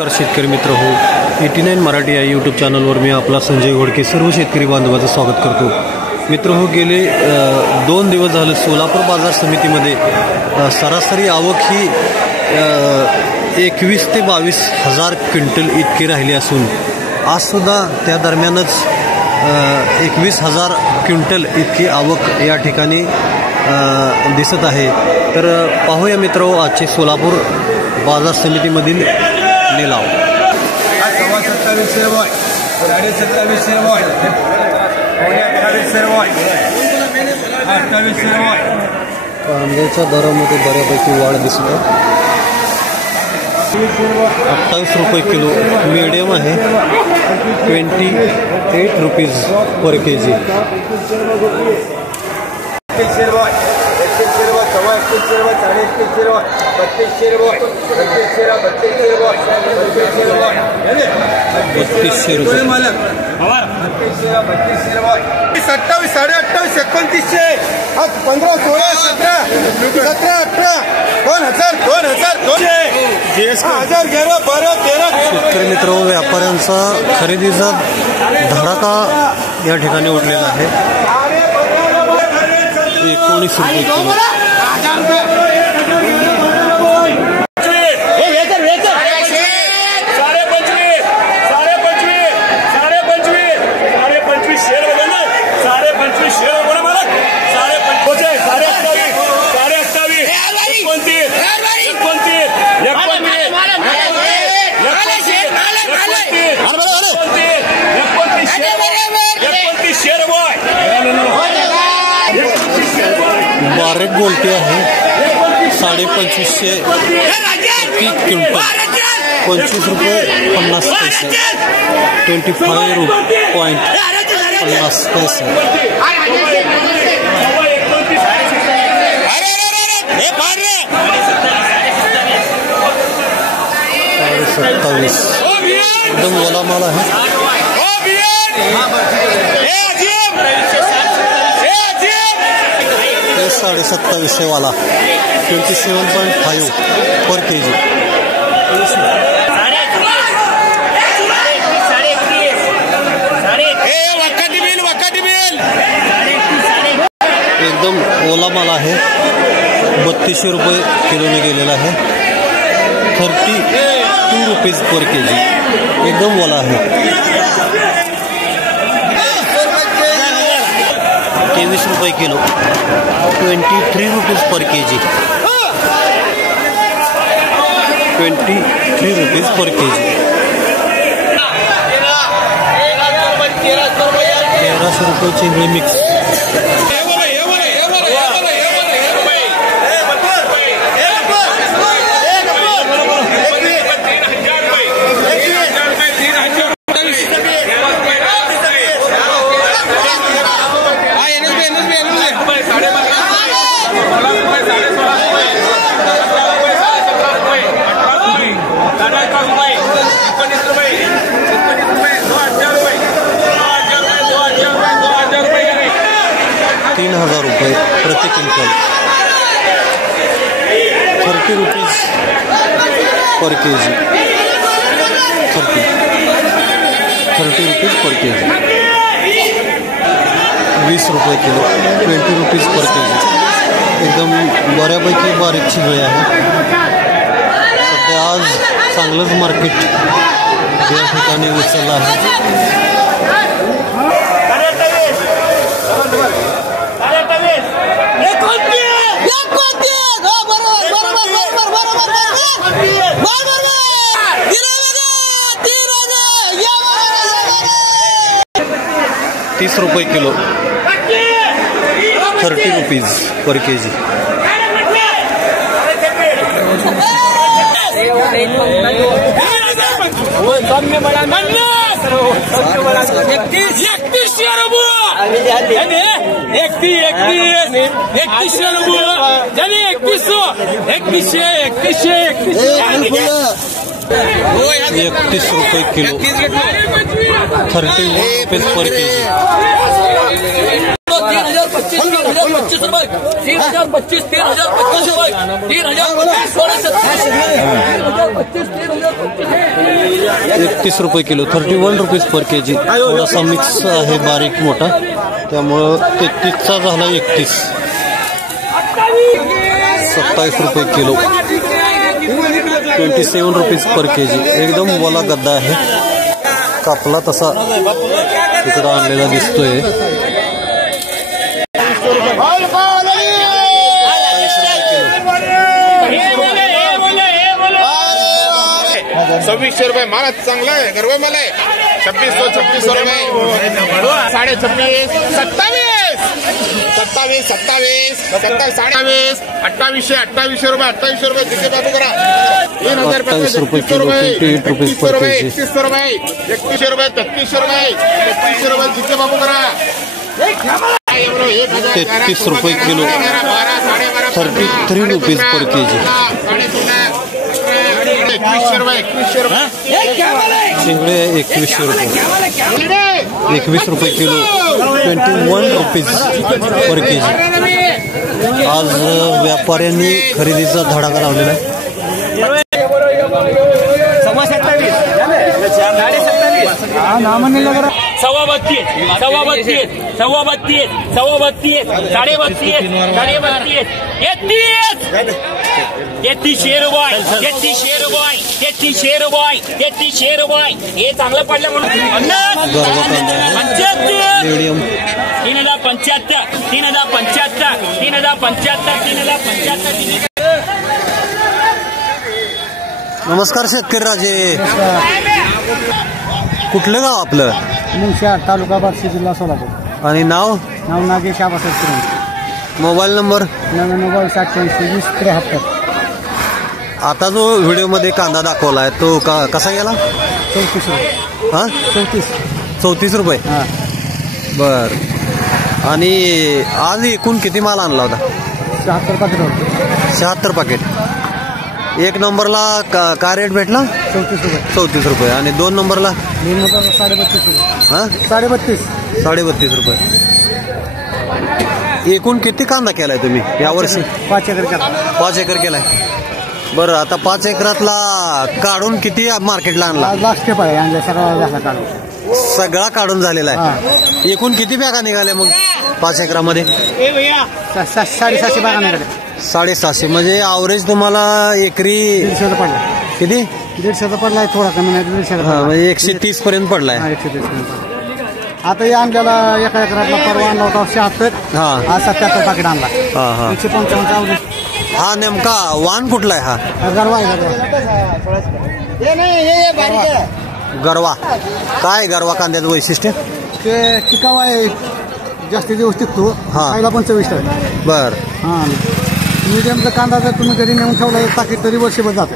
तर शेतकरी मित्र हो, 89 मराठी या यूट्यूब चॅनलवर मी आपला संजय घोडके सर्व शेतकरी बांधवाचं स्वागत करतो. मित्र हो, गेले 2 दिवस झाले सोलापूर बाजार समितीमध्ये सरासरी आवक ही 21 ते 22 हजार क्विंटल इतकी राहिली असून आजसुद्धा त्या दरम्यानच 21,000 क्विंटल इतकी आवक या ठिकाणी दिसत आहे. तर पाहूया मित्र आजचे सोलापूर बाजार समितीमधील लिलाव. 27 कांद्याच्या दरामध्ये बऱ्यापैकी वाढ दिसत आहे. 28 रुपये किलो मीडियम आहे. 28 रुपीज पर केजी. शेतकरी मित्र व्यापाऱ्यांचा खरेदीचा धडाका या ठिकाणी उठलेला आहे. 19 रुपये किलो. बारेक गोल्टी आहे 2550 प्रति क्विंटल. 25 रुपये 50 पैसे. 25.50 पैसे. 27 एकदम ओला माल आहे. 27.5 वाला 27.5 पर केजी. एकदम ओला माल आहे. 3200 रुपये किलोने गेलेला आहे. 32 रुपीज पर केजी. एकदम ओला आहे. 23 रुपये kilo. 23 rupees per KG. 23 rupees per KG. 1300 रुपये चिंगळी मिक्स. 3,000 रुपये प्रति quintal. 30 rupees per KG. 30 rupees per KG. 20 रुपये किलो. 20 rupees per KG. एकदम बऱ्यापैकी बारीक चिंगळी आहे. सध्या आज चांगलंच मार्केट या ठिकाणी उचललं आहे. ₹30 रुपये किलो. 30 rupees per KG. 31 रुपये किलो. 30 rupees per KG. 3,025 रुपये. 3,025 3,025 रुपये. 3,025 3,025 3,025 31 रुपये किलो, 31 रुपीज पर केजी. थोडासा मिक्स आहे बारीक मोठा, त्यामुळं 33चा झाला 31. 27 रुपये किलो, 27 रुपीज पर केजी. एकदम ओला गड्डा आहे, कापला तसा इकडं आणलेला दिसतोय. 2600 रुपये माल चांगला आहे, गर्व मला आहे. 2600 रुपये, 26.5, 27, 27, 27, 27, 2800 रुपये, 2800 रुपये जिथे बाबू करा. 28 रुपये किलो, 28 रुपीज पर केजी. 3100 रुपये, 3100 रुपये, 3300 रुपये, 3300 रुपये जिथे बाबू करा. 33 रुपये किलो, 33 रुपीज पर केजी. 2100 रुपये, 2100 रुपये. शिंगडे 2100 रुपये, 21 रुपये किलो, 21 रुपीज पर केजी. आज व्यापाऱ्यांनी खरेदीचा धडाका लावलेला आहे. 3300 रुपये. हे चांगलं पडलं म्हणून मीडियम 3075, 3075, 3075, 3075. नमस्कार शेतकरी राजे, कुठलं गाव आपलं? मुंगशा, तालुका बार्शी, जिल्हा सोलापूर. आणि नाव? नागेश आबासाहेब सुरंग. Mobile number? 9988 आता जो व्हिडिओमध्ये कांदा दाखवलाय तो कसा गेला? 34 रुपये. हा, 34 रुपये. हां, बर. आणि आज एकूण किती माल आणला होता? 76 पाकिट होते. 76 पाकिट. एक नंबरला का रेट भेटला? 34 रुपये. 34 रुपये. आणि 2 नंबरला? 32 रुपये. हा, 32.5 रुपये. एकूण किती कांदा केलाय तुम्ही यावर्षी? 5 एकर केला. 5 एकर केलाय. बरं, आता 5 एकरातला काढून किती मार्केटला आणला? लास्ट स्टेप आहे, आणल्या सगळा काढून. सगळा काढून झालेला आहे. एकूण किती बॅगा निघाल्या मग 5 एकरामध्ये? 750 बॅगा निघाल्या. 750. म्हणजे ॲव्हरेज तुम्हाला एकरी 150 पडला. किती? 150 पडलाय, थोडा कमी नाही. 150. हा, म्हणजे 130 पर्यंत पडलाय. 130 पर्यंत. आता हे आणल्याला एका एकरातला परवा आणला होता 76. हा, आज 77 पाकिट आणला. हा, हा. 155 ॲव्हरेज. हा, नेमका वाण कुठला आहे हा? गरवा आहे. गरवा. काय गरवा कांद्याचं वैशिष्ट्य? ते टिकाव आहे, जास्ती दिवस टिकतो. हा. खायला पण चविष्ट आहे. बर. हां, मिडियमचा कांदा जर तुम्ही घरी नेऊन ठेवला एक पाकिट तरी वर्षभर जातो.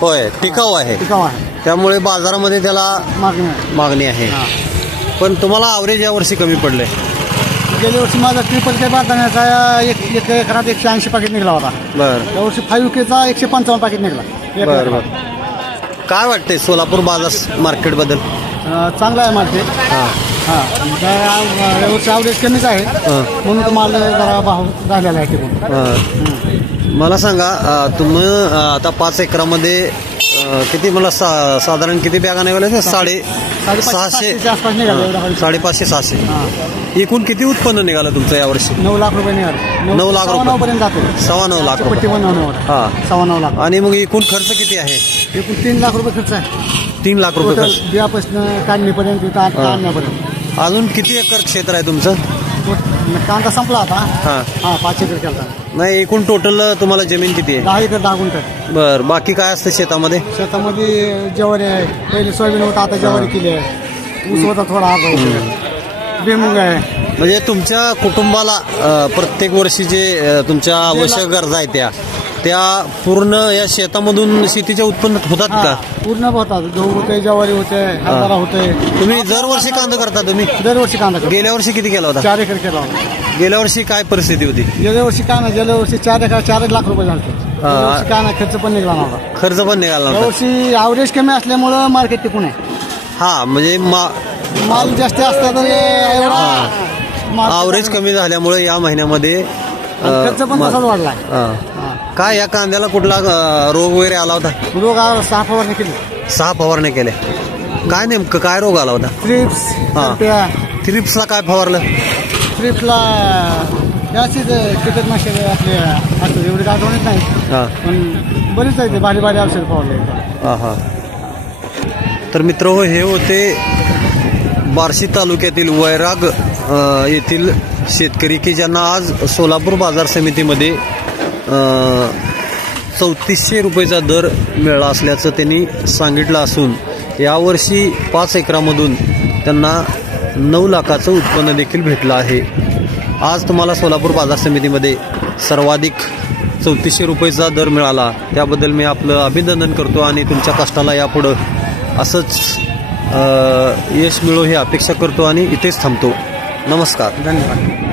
होय, टिकाऊ आहे. टिकाव आहे, त्यामुळे बाजारामध्ये त्याला मागणी आहे. मागणी आहे. पण तुम्हाला ॲव्हरेज यावर्षी कमी पडले. गेल्या वर्षी माझा ट्रिपलच्या बारदाण्याचा एक एकरात 180 पाकिट निघाला होता. बर. यावर्षी 5Kचा 155 पाकिट निघाला. बर बर. काय वाटतंय सोलापूर बाजार मार्केट बद्दल? चांगला आहे मार्केट. हां, हां, यावर्षी ॲव्हरेज कमीच आहे, म्हणून माल जरा भाव झालेला आहे तिकडून. मला सांगा, तुम्ही आता 5 एकरामध्ये किती, मला साधारण किती बॅगा निघाल्या? 650 आसपास निघाले. 550-600. एकूण किती उत्पन्न निघालं तुमचं यावर्षी? 9 लाख रुपये निघाले. 9 लाख रुपये पर्यंत जातो. 9.25 लाख रुपये. पट्टी बनवण्यावर. हा, 9.25 लाख. आणि मग एकूण खर्च किती आहे? एकूण 3 लाख रुपये खर्च आहे. 3 लाख रुपये खर्च. बियापासून काढणीपर्यंत इथं आणण्यापर्यंत. अजून किती एकर क्षेत्र आहे तुमचं? कांदा संपला आता. हां, 5 एकर केला. नाही, एकूण टोटल तुम्हाला जमीन किती आहे? 10 एकर 10 गुंठ. बर. बाकी काय असतं शेतामध्ये? शेतामध्ये ज्वारी आहे, पहिले सोयाबीन होता, आता ज्वारी केली आहे. ऊस होता थोडा, बेमुग आहे. म्हणजे तुमच्या कुटुंबाला प्रत्येक वर्षी जे तुमच्या आवश्यक गरजा आहेत त्या पूर्ण या शेतामधून शेतीच्या उत्पन्न होतात का? पूर्ण होतात. गहू होते, ज्वारी होते, हरभरा होते. तुम्ही दरवर्षी कांदा करता? तुम्ही दरवर्षी कांदा करतो. गेल्या वर्षी किती केला होता? 4 एकर केला होता. गेल्या वर्षी काय परिस्थिती होती? गेल्या वर्षी काय नाही, गेल्या वर्षी 4 एकर 4 लाख रुपये झाले. काय नाही, खर्च पण निघाला नव्हता. खर्च पण निघाला या नव्हता. वर्षी ॲव्हरेज कमी असल्यामुळं मार्केट टिकून आहे. हा, म्हणजे माल जास्त असता तर ॲव्हरेज कमी झाल्यामुळे या महिन्यामध्ये खर्च पण तसाच वाढलाय. काय या कांद्याला कुठला रोग वगैरे आला होता? रोग 6 फवारणी केली. 6 फवारण्या केल्या. काय नेमकं काय रोग आला होता? ट्रिप्स हा. थ्रिप्सला काय फवारलं? ट्रिप्सला जास्तीच कीटकनाशक आपले असं एवढे आठवणीत नाही, हां पण बरीच आहे ते भारी भारी औषध फवारले. हां हां. तर मित्र हो, हे होते बार्शी तालुक्यातील वैराग येथील शेतकरी की ज्यांना आज सोलापूर बाजार समितीमध्ये 3400 रुपयेचा दर मिळाला असल्याचं त्यांनी सांगितलं असून यावर्षी 5 एकरामधून त्यांना 9 लाखाचं उत्पन्न देखील भेटलं आहे. आज तुम्हाला सोलापूर बाजार समितीमध्ये सर्वाधिक 3400 रुपयेचा दर मिळाला त्याबद्दल मी आपलं अभिनंदन करतो आणि तुमच्या कष्टाला यापुढं असंच यश मिळो ही अपेक्षा करतो आणि इथेच थांबतो. नमस्कार. धन्यवाद.